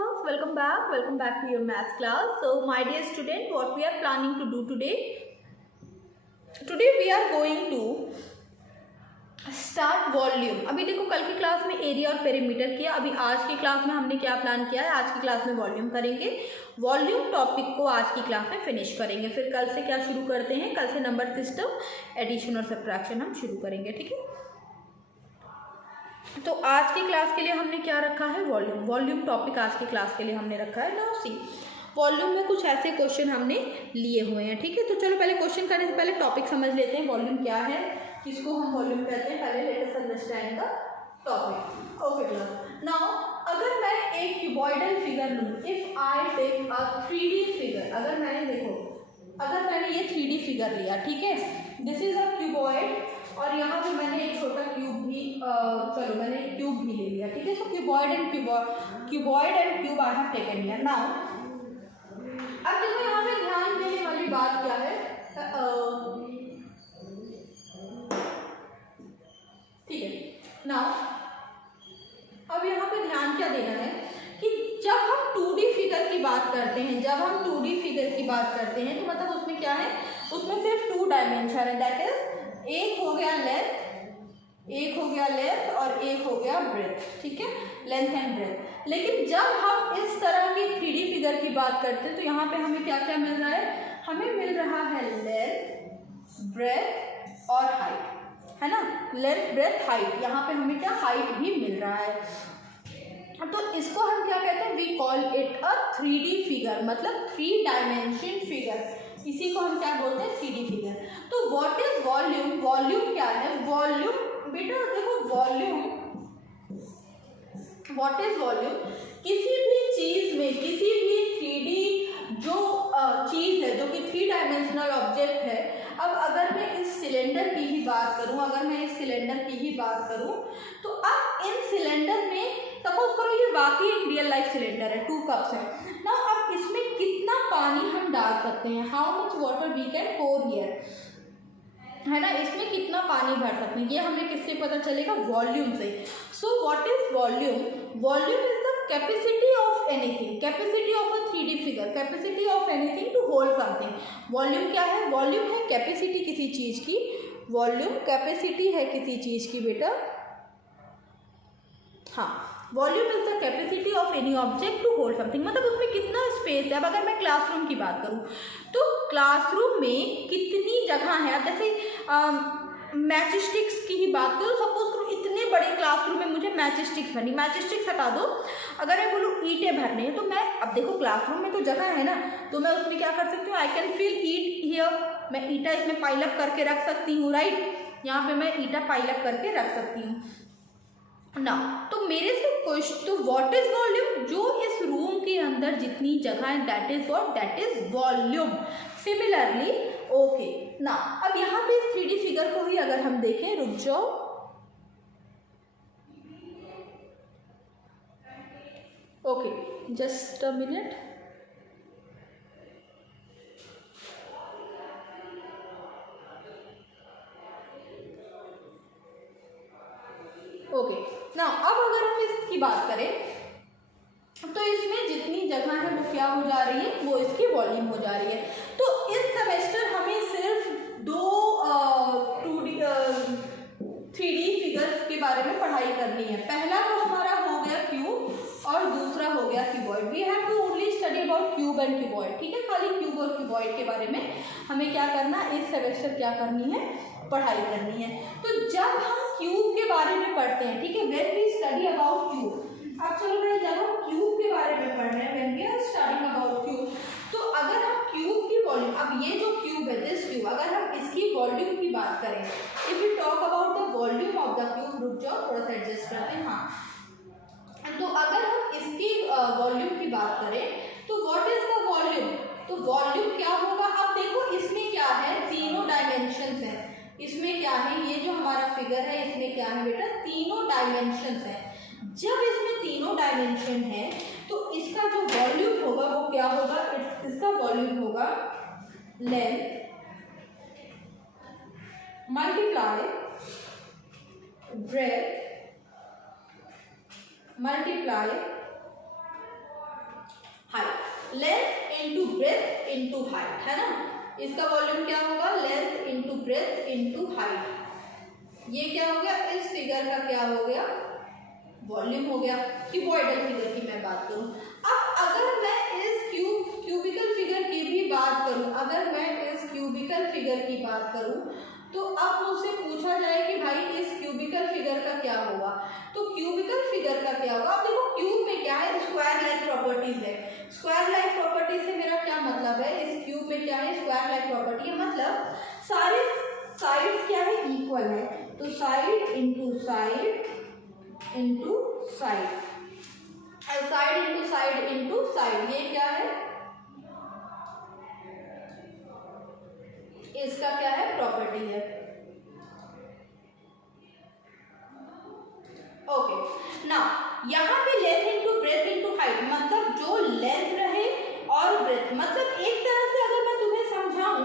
class, welcome back to your maths class. So my dear student, what we are planning to do today we are going to start volume. अभी देखो कल की class में area और perimeter किया, अभी आज की क्लास में हमने क्या प्लान किया है, आज की क्लास में वॉल्यूम करेंगे। वॉल्यूम टॉपिक को आज की क्लास में फिनिश करेंगे, फिर कल से क्या शुरू करते हैं, कल से नंबर सिस्टम, एडिशन और सब्ट्रैक्शन हम शुरू करेंगे। ठीक है, तो आज की क्लास के लिए हमने क्या रखा है, वॉल्यूम टॉपिक आज की क्लास के लिए हमने रखा है। नाउ सी, वॉल्यूम में कुछ ऐसे क्वेश्चन हमने लिए हुए हैं। ठीक है, तो चलो पहले क्वेश्चन करने से पहले टॉपिक समझ लेते हैं, वॉल्यूम क्या है, किसको हम वॉल्यूम कहते हैं। पहले let us understand the topic. Okay class, now अगर मैं एक क्यूबॉइडल फिगर लूँ, if I take a 3D figure, अगर मैंने ये 3D फिगर लिया, ठीक है, दिस इज अ क्यूबॉइड और यहाँ पे मैंने एक छोटा क्यूब भी मैंने एक क्यूब भी ले लिया। ठीक है, so cuboid and cube I have taken here. Now अब देखो यहाँ पे ध्यान देने वाली बात क्या है, ठीक है। नाउ अब यहाँ पे ध्यान क्या देना है कि जब हम 2D फिगर की बात करते हैं, तो मतलब उसमें क्या है, उसमें सिर्फ 2 डायमेंशन है, दैट इज एक हो गया लेंथ और एक हो गया ब्रेथ। ठीक है, लेंथ एंड ब्रेथ। लेकिन जब हम इस तरह की 3D फिगर की बात करते हैं तो यहाँ पे हमें क्या क्या मिल रहा है, हमें मिल रहा है लेंथ, ब्रेथ और हाइट, है ना, लेंथ ब्रेथ हाइट, यहाँ पे हमें क्या हाइट भी मिल रहा है। तो इसको हम क्या कहते हैं, we call it a 3D figure, मतलब 3 डायमेंशन फिगर, इसी को हम क्या बोलते हैं, 3D फिगर। तो व्हाट इज वॉल्यूम, वॉल्यूम क्या है, वॉल्यूम बेटा देखो, व्हाट इज वॉल्यूम, किसी भी चीज में, किसी भी 3D जो चीज है, जो कि 3 डायमेंशनल ऑब्जेक्ट है। अब अगर मैं इस सिलेंडर की ही बात करूं, तो अब इन सिलेंडर में सपोज करो ये वाकई एक रियल लाइफ सिलेंडर है, 2 कप्स है ना। अब इसमें कितना पानी हम डाल सकते हैं, how much water we can pour here, है ना, इसमें कितना पानी भर सकते हैं, ये हमें किससे पता चलेगा, वॉल्यूम से। So what is volume, volume is the capacity of anything, capacity of a 3D figure, capacity of anything to hold something. Volume क्या है, वॉल्यूम है कैपेसिटी किसी चीज की, वॉल्यूम कैपेसिटी है किसी चीज की बेटा, हाँ, volume is the capacity of any object to hold something, मतलब उसमें कितना स्पेस है। अब अगर मैं क्लासरूम की बात करूँ तो क्लासरूम में कितनी जगह है, अब जैसे मैच स्टिक्स की ही बात करूँ, सपोज करो इतने बड़े क्लासरूम में मुझे मैच स्टिक्स भरनी, मैच स्टिक्स हटा दो, अगर मैं बोलूँ ईंटें भरने हैं, तो मैं, अब देखो क्लासरूम में तो जगह है ना, तो मैं उसमें क्या कर सकती हूँ, I can fill it here, मैं ईटा इसमें पाइलअप करके रख सकती हूँ, राइट, यहाँ पे मैं ईटा पाइलअप करके रख सकती हूँ ना। तो मेरे से क्वेश्चन, तो व्हाट इज वॉल्यूम, जो इस रूम के अंदर जितनी जगह है, that is what, that is volume. Similarly okay ना, अब यहाँ पे इस 3D फिगर को ही अगर हम देखें, रुक जाओ, okay just a minute, okay ना। अब अगर हम इसकी बात करें तो इसमें जितनी जगह है वो क्या हो जा रही है, वो इसकी वॉल्यूम हो जा रही है। तो इस सेमेस्टर हमें सिर्फ 2 3D फिगर्स के बारे में पढ़ाई करनी है। पहला तो हमारा हो गया क्यूब और दूसरा हो गया cuboid. We have to only study about cube and cuboid. ठीक है, खाली क्यूब और क्यूबॉइड के बारे में हमें क्या करना, इस सेमेस्टर क्या करनी है, पढ़ाई करनी है। तो जब हम क्यूब के बारे में पढ़ते हैं, ठीक है, when we study about cube, अब चलो मैं जब हम क्यूब के बारे में पढ़ रहे हैं, when we are studying about cube, तो अगर हम क्यूब की वॉल्यूम, अब ये जो क्यूब है, दिस क्यूब, अगर हम इसकी वॉल्यूम की बात करें, if you talk about the volume of the cube, रुक जाओ थोड़ा सा एडजस्ट करते हैं, हाँ, तो अगर हम इसकी वॉल्यूम की बात करें तो व्हाट इज द वॉल्यूम, तो वॉल्यूम क्या होगा, अब देखो इसमें क्या है, तीनों डायमेंशंस हैं, इसमें क्या है, ये जो हमारा फिगर है इसमें क्या है बेटा, तीनों डायमेंशंस हैं। जब इसमें तीनों डायमेंशन है तो इसका जो वॉल्यूम होगा वो क्या होगा, इसका वॉल्यूम होगा length multiply breadth multiply length into breadth into height, है ना। इसका वॉल्यूम क्या होगा, length into breadth into height. ये क्या हो गया, इस फिगर का क्या हो गया, वॉल्यूम हो गया। क्यूबॉइडल फिगर की मैं बात करूं, अब अगर मैं इस क्यूबिकल फिगर की भी बात करूं, अगर मैं इस क्यूबिकल फिगर की बात करूं, तो अब मुझसे पूछा जाए कि भाई इस क्यूबिकल फिगर का क्या होगा, तो क्यूबिकल फिगर का क्या होगा। अब देखो क्यूब में क्या है, स्क्वायर लाइक प्रॉपर्टीज है। स्क्वायर लाइक प्रॉपर्टी से मेरा क्या मतलब है, इस क्यूब में क्या है, स्क्वायर लाइक प्रॉपर्टी है, मतलब सारे साइड्स क्या है, इक्वल है। तो side into side into side, side into side into side, ये क्या है, इसका क्या है, प्रॉपर्टी है। ओके ना, यहाँ पे length into breadth into height, मतलब जो लेंथ रहे और ब्रेथ, मतलब एक तरह से अगर मैं तुम्हें समझाऊं,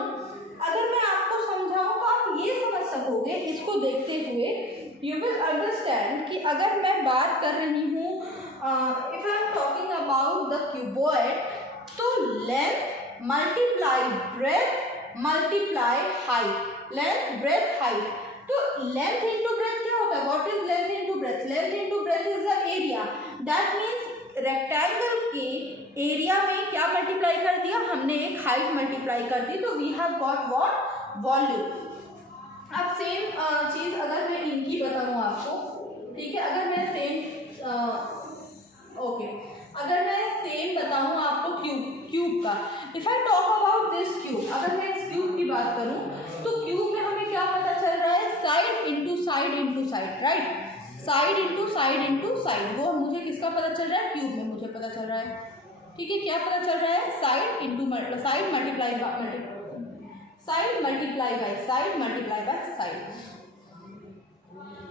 अगर मैं आपको समझाऊं तो आप ये समझ सकोगे इसको देखते हुए, यू विल अंडरस्टैंड कि अगर मैं बात कर रही हूँ, if I am talking about the cuboid, तो length multiply breadth multiply height, length breadth height. तो लेंथ इंटू ब्रेथ क्या होता है, what is length into breadth, length into breadth is the area, that means rectangle के area में क्या multiply कर दिया हमने, एक हाइट मल्टीप्लाई कर दी, तो we have got what, volume. अब सेम चीज अगर मैं इनकी बताऊं आपको, ठीक है, अगर मैं अगर मैं सेम बताऊं आपको क्यूब का, if I talk about this cube, अगर मैं इस क्यूब की बात करूं, तो क्यूब में हमें क्या पता चल रहा है, side into side into side, right, side into side into side, वो मुझे किसका पता चल रहा है, क्यूब में मुझे पता चल रहा है, ठीक है, क्या पता चल रहा है, side into side multiply by side multiply by side multiply by side.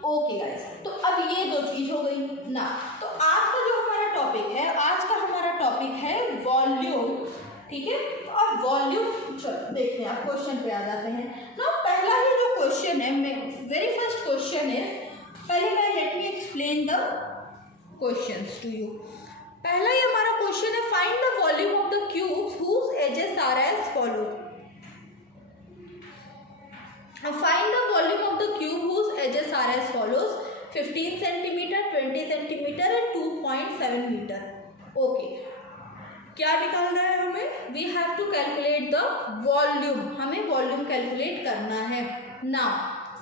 Okay guys, तो अब ये दो चीज हो गई ना। तो आज का जो हमारा टॉपिक है, आज का हमारा टॉपिक है वॉल्यूम, ठीक है। और वॉल्यूम, चलो देखते हैं, आप क्वेश्चन पे आ जाते हैं ना। पहला ही जो क्वेश्चन है, वेरी फर्स्ट क्वेश्चन है, पहले मैं let me explain the questions to you. पहला ही हमारा क्वेश्चन है, find the volume of the cubes whose edges are as follows. Find the volume of the cube whose edges are as follows: 15 centimeter, 20 centimeter and 2.7 meter. Okay, क्या निकालना है हमें? We have to calculate the volume. हमें volume calculate करना है। Now,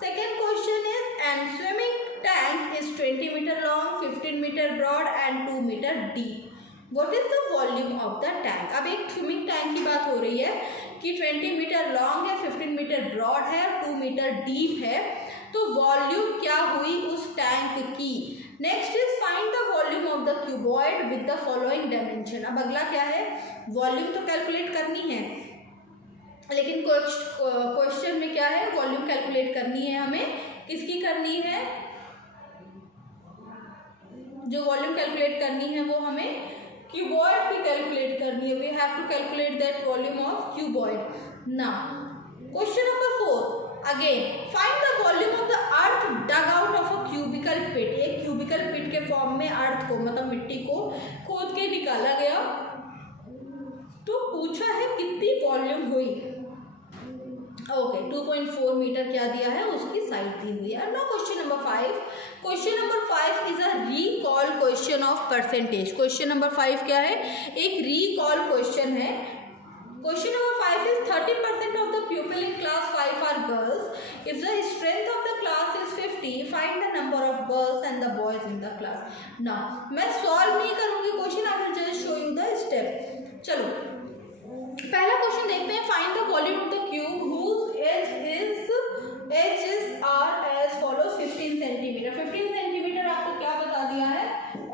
second question is, and swimming tank is 20 meter long, 15 meter broad and 2 meter deep. What is the volume of the tank? अब एक swimming tank की बात हो रही है कि 20 मीटर लॉन्ग है, 15 मीटर ब्रॉड है, 2 मीटर डीप है, तो वॉल्यूम क्या हुई उस टैंक की। Next is find the volume of the cuboid with the following dimension. अब अगला क्या है, वॉल्यूम तो कैलकुलेट करनी है, लेकिन क्वेश्चन में क्या है, वॉल्यूम कैलकुलेट करनी है हमें, किसकी करनी है, जो वॉल्यूम कैलकुलेट करनी है वो हमें क्यूबॉइड की कैलकुलेट करनी है। We have to calculate that volume of cuboid. Now question number 4, again find the volume of the earth dug out of a cubical pit. एक क्यूबिकल पिट के फॉर्म में अर्थ को, मतलब मिट्टी को खोद के निकाला गया, तो पूछा है कितनी वॉल्यूम हुई। ओके, 2.4 मीटर क्या दिया है, उसकी साइड दी हुई है। Now question number 5, question number 5 is a recall question of percentage. Question number 5 क्या है, एक रीकॉल क्वेश्चन है। Question number 5 is 30% of the people in class 5 are girls. If the strength of the class is 50, find the number of girls and the boys in the class. Now मैं solve नहीं करूंगी question, I will just show you the step. चलो पहला question देखते हैं, find the volume of the cube whose edges are as follows 15 centimetre. 15 centimetre आपको क्या बता दिया है,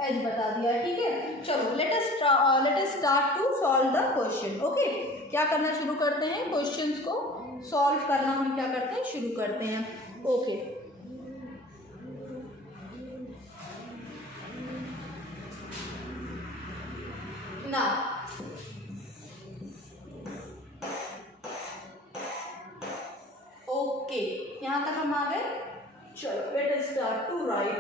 एज बता दिया है, ठीक है। चलो let us start to solve the question. Okay, क्या करना शुरू करते हैं, क्वेश्चंस को सॉल्व करना हम क्या करते हैं, शुरू करते हैं। ओके, ना ओके, यहाँ तक हम आ गए। चलो let us start to write.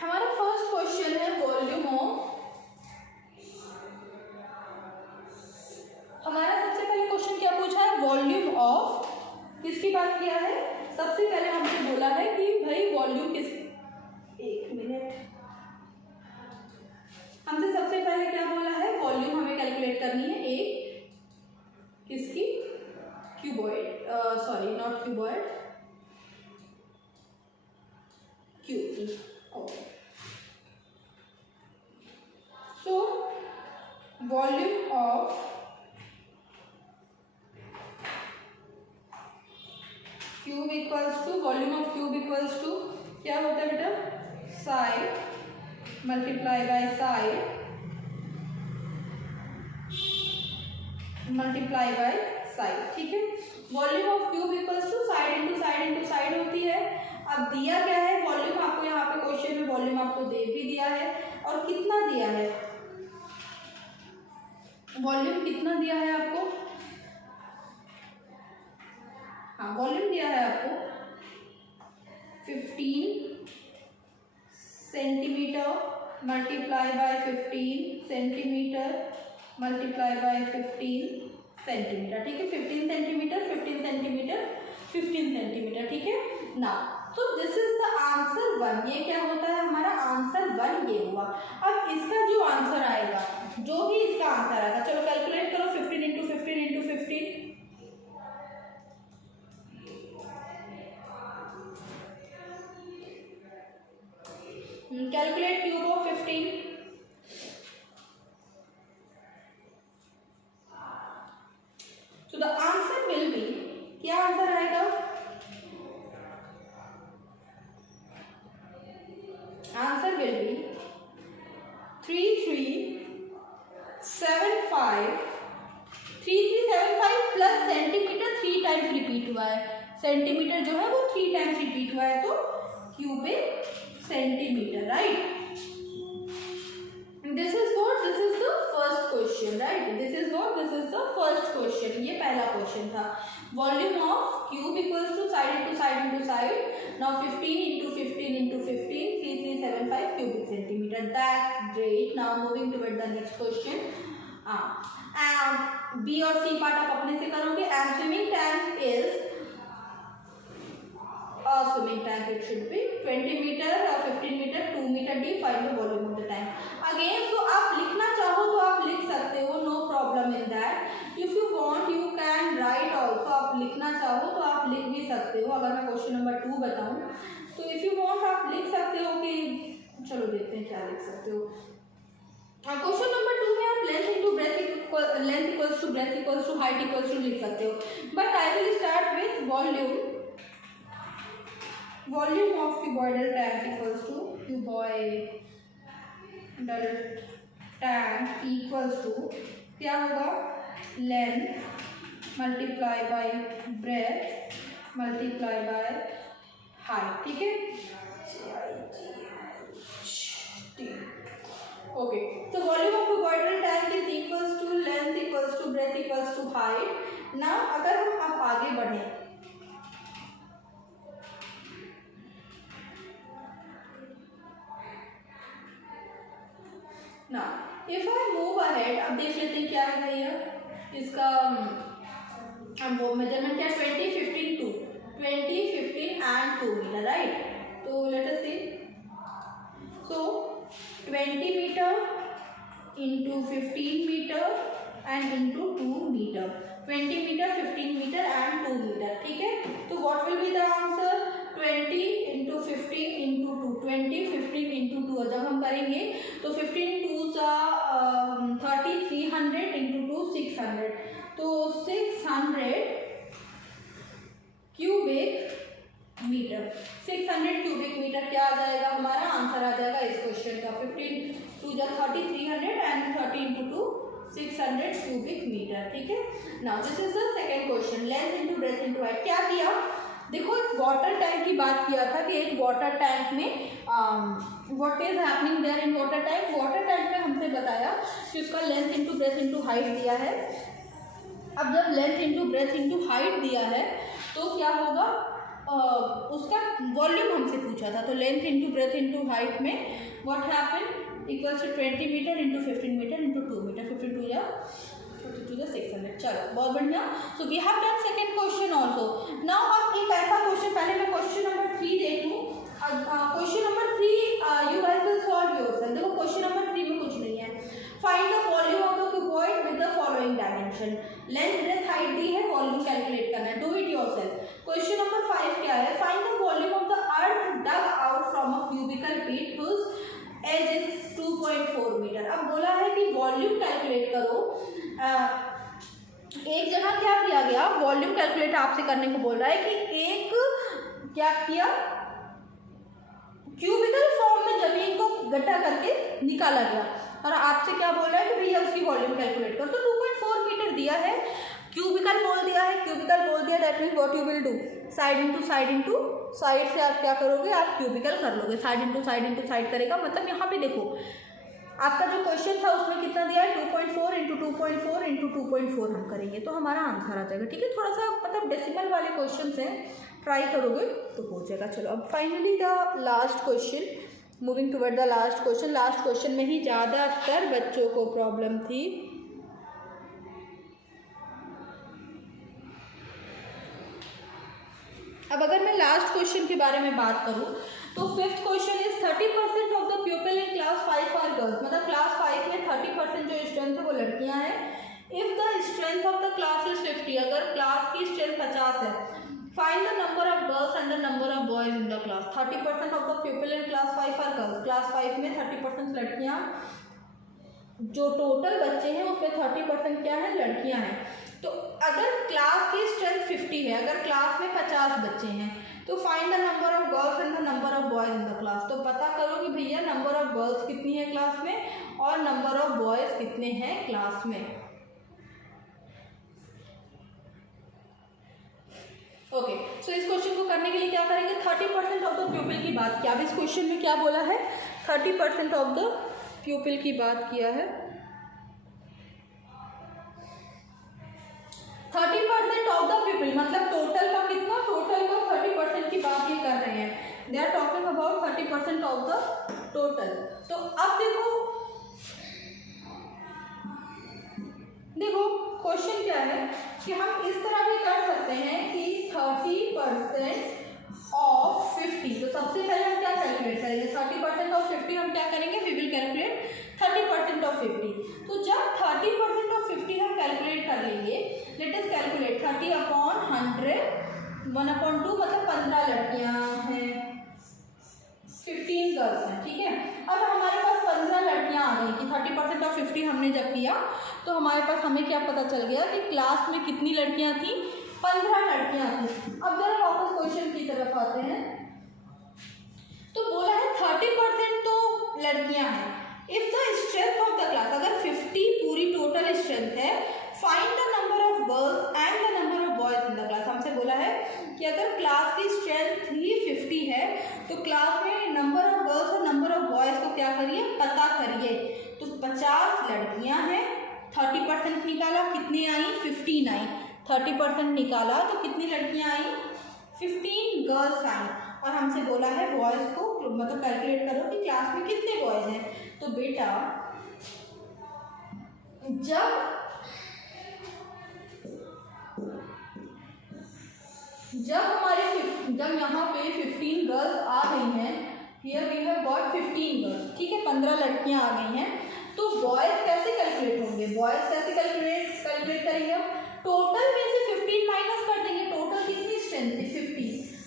हमारा फर्स्ट क्वेश्चन है वॉल्यूम ऑफ हमसे सबसे पहले क्या बोला है, वॉल्यूम हमें कैलकुलेट करनी है एक किसकी, cuboid, sorry not cuboid, cube. Okay, so volume of cube equals to, volume of cube equals to क्या होता है बेटा, side multiply by side multiply by side, ठीक है। Volume of cube equals to side into side into side होती है। अब दिया क्या है वॉल्यूम, आपको यहाँ पे क्वेश्चन में वॉल्यूम आपको दे भी दिया है, और कितना दिया है, वॉल्यूम कितना दिया है आपको, हाँ वॉल्यूम दिया है आपको 15 centimetre multiply by 15 centimetre multiply by 15 centimetre, ठीक है। 15 सेंटीमीटर 15 सेंटीमीटर 15 सेंटीमीटर, ठीक है ना। तो दिस इज द आंसर 1, ये क्या होता है हमारा आंसर 1 ये हुआ। अब इसका जो आंसर आएगा, जो भी इसका आंसर आएगा, चलो कैलकुलेट करो 15 into 15 into 15, calculate cube of 15, so the answer will be, क्या आंसर आएगा, answer will be 3375 plus centimetre 3 times repeat हुआ है, सेंटीमीटर जो है वो 3 टाइम्स रिपीट हुआ है, तो cubic centimetre, right. This is what, this is the first question, right, this is what, this is the first question, ये पहला क्वेश्चन था। Volume of cube equals to side into side into side, now 15 into 15 into 15, 3375 cubic centimetre, that's great. Now moving toward the next question. B और C part आप अपने से करोगे। And swimming tank is, swimming tank it should be 20 meter or 15 meter 2 meter deep, find the volume of the tank again। so आप लिखना चाहो तो आप लिख सकते हो, no problem in that, if you want you can write also, आप लिखना चाहो तो आप लिख भी सकते हो। अगर मैं क्वेश्चन नंबर 2 बताऊं तो if you want आप लिख सकते हो कि, चलो देखते हैं क्या लिख सकते हो। क्वेश्चन नंबर 2 में आप length into breadth, length equals to breadth equals to height equals to लिख सकते हो, but I will start with volume of cuboidal tank equals to, cuboidal tank equals to क्या होगा, length multiply by breadth multiply by height, ठीक है। Okay, तो volume of cuboidal tank is equals to length equals to breadth equals to height. Now अगर हम अब आगे बढ़े, ना इफ आई मूव अहेड, अब देख लेते हैं क्या है भैया इसका, वो मेजरमेंट क्या, 20 15 2, 20 15 एंड 2 मीटर, राइट। तो let us see, so 20 metre into 15 metre and into 2 metre, 20 metre 15 metre and 2 metre, ठीक है। तो what will be the answer, 20 into 15 into 2, 20 15 into 2, जब हम करेंगे तो 15 2 30, 300 इंटू 2 600, तो 600 क्यूबिक मीटर, 600 क्यूबिक मीटर क्या आ जाएगा हमारा आंसर आ जाएगा इस क्वेश्चन का। 15 2 30, 300 एंड 30 इंटू 2 600 क्यूबिक मीटर, ठीक है। Now this is the second question, length into breadth into height. क्या किया, देखो एक वाटर टैंक की बात किया था कि एक वाटर टैंक में what is happening there in water tank, water tank में हमसे बताया कि उसका length into breadth into height दिया है। अब जब length into breadth into height दिया है तो क्या होगा, उसका वॉल्यूम हमसे पूछा था, तो length into breadth into height में what happen equals to 20 metre into 15 metre into 2 metre, 52 या 600। चलो बहुत बढ़िया। So we have done second question also. Now अब एक ऐसा क्वेश्चन, पहले मैं क्वेश्चन नंबर 3 देख लूँ। Question number 3 you guys will solve yourself. देखो क्वेश्चन नंबर 3 में कुछ नहीं है, लेंथ ब्रेथ हाइट दी है, वॉल्यूम कैलकुलेट करना है, do it yourself. Question number 5 क्या है, find the volume of the earth dug out from a cubical pit whose edge is 2.4 metre. अब बोला है कि वॉल्यूम कैलकुलेट करो। एक जगह क्या दिया गया, वॉल्यूम कैलकुलेट आपसे करने को बोल रहा है कि एक क्या किया, क्यूबिकल फॉर्म में जमीन को गड्ढा करके निकाला गया और आपसे क्या बोल रहा है कि भैया उसकी वॉल्यूम कैलकुलेट करो। तो 2.4 मीटर दिया है, क्यूबिकल बोल दिया है, क्यूबिकल बोल दिया, that mean what you will do, side into side से आप क्या करोगे, आप क्यूबिकल कर लोगे, साइड इंटू साइड करेगा। मतलब यहाँ पे देखो आपका जो क्वेश्चन था उसमें कितना दिया है, 2.4 इंटू 2.4 इंटू 2.4 हम करेंगे तो हमारा आंसर आ जाएगा। ठीक है, थोड़ा सा मतलब डेसिमल वाले क्वेश्चन हैं, ट्राई करोगे तो हो जाएगा। चलो अब finally the last question, moving toward the last question. Last question में ही ज़्यादातर बच्चों को प्रॉब्लम थी। अब अगर मैं लास्ट क्वेश्चन के बारे में बात करूं तो 5th question is 30% of the people in class 5 are girls. मतलब क्लास 5 में 30% जो स्ट्रेंथ है वो लड़कियां हैं। If the strength of the class is 50, अगर क्लास की स्ट्रेंथ 50 है, find the number of girls and the number of boys in the class. 30% of the people in class 5 are girls. Class 5 में 30% लड़कियां, जो टोटल बच्चे हैं उसमें 30% क्या है, लड़कियां हैं। तो अगर क्लास की स्ट्रेंथ 50 है, अगर क्लास में 50 बच्चे हैं, तो find the number of girls and the number of boys in the class. तो पता करो कि भैया नंबर ऑफ गर्ल्स कितनी है क्लास में और नंबर ऑफ बॉयज कितने हैं क्लास में। ओके, सो इस क्वेश्चन को करने के लिए क्या करेंगे, 30% ऑफ द प्यूपिल की बात किया। अब इस क्वेश्चन में क्या बोला है, 30% ऑफ द प्यूपिल की बात किया है। 30% ऑफ द पीपल मतलब टोटल का कितना, टोटल का 30% की बात ये कर रहे हैं। They are talking about 30% of the total. तो अब देखो क्वेश्चन क्या है कि हम इस तरह भी कर सकते हैं कि 30% ऑफ 50। तो सबसे पहले हम क्या कैलकुलेट करेंगे, 30% ऑफ 50 हम क्या करेंगे, वी विल कैलकुलेट 30% ऑफ 50। तो जब 30% ऑफ 50 हम कैलकुलेट कर लेंगे, लेट अस कैलकुलेट 30 अपॉन 100, 1/2 मतलब 15 लड़कियां हैं, 15 गर्ल्स हैं। ठीक है, अब हमारे पास 15 लड़कियां आ गई कि 30% ऑफ 50 हमने जब किया तो हमारे पास हमें क्या पता चल गया कि क्लास में कितनी लड़कियां थी, 15 लड़कियां थी। अब जरा वापस क्वेश्चन की तरफ आते हैं। तो बोला है 30% तो लड़कियां हैं। If the strength of the class, अगर 50 पूरी टोटल स्ट्रेंथ है, find the number of girls and the number of boys in the class. हमसे बोला है कि अगर क्लास की स्ट्रेंथ ही 50 है तो क्लास में नंबर ऑफ गर्ल्स और नंबर ऑफ बॉयज को क्या करिए, पता करिए। तो 50 लड़कियां हैं, 30% निकाला, कितनी आई, 15 आई। 30% निकाला तो कितनी लड़कियां आई, 15 गर्ल्स आई। और हमसे बोला है बॉयज को मतलब कैलकुलेट करो कि क्लास में कितने बॉयज हैं। तो बेटा जब यहाँ पे 15 गर्ल्स आ गई हैं, here we have got 15 girls, ठीक है, 15 लड़कियां आ गई हैं, तो बॉयज कैसे कैलकुलेट होंगे, बॉयज कैसे कैलकुलेट करेंगे, टोटल में से 15 माइनस कर देंगे। टोटल कितनी स्ट्रेंथ थी,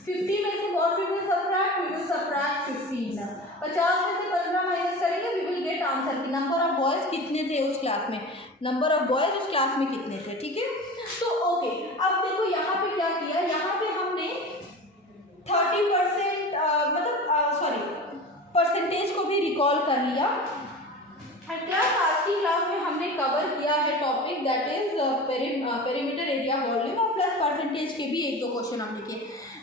50 में से व्हाट वी विल सबट्रैक्ट 15। 50 में से 15 माइनस करेंगे, वी विल गेट आंसर कि नंबर ऑफ बॉयज कितने थे उस क्लास में, नंबर ऑफ बॉयज उस क्लास में कितने थे। ठीक है, तो ओके, अब देखो यहाँ पे क्या किया, यहाँ पे हमने 30% परसेंटेज को भी रिकॉल कर लिया। क्लास आज की क्लास में हमने कवर किया है topic that is perimeter area volume और प्लस परसेंटेज के भी 1-2 क्वेश्चन हमने किए।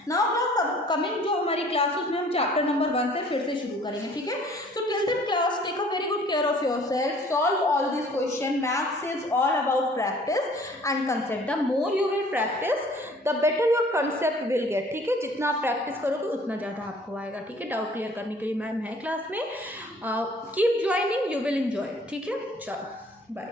नाउ क्लास कमिंग जो हमारी क्लास उसमें हम चैप्टर नंबर 1 से फिर से शुरू करेंगे। ठीक है, so till this class take a very good care of yourself, solve all this question. Maths is all about practice and concept. The more you will practise the better your concept will get. ठीक है, जितना आप practice करोगे उतना ज़्यादा आपको आएगा। ठीक है, डाउट क्लियर करने के लिए मैम है क्लास में, keep joining, you will enjoy. ठीक है, चलो बाय।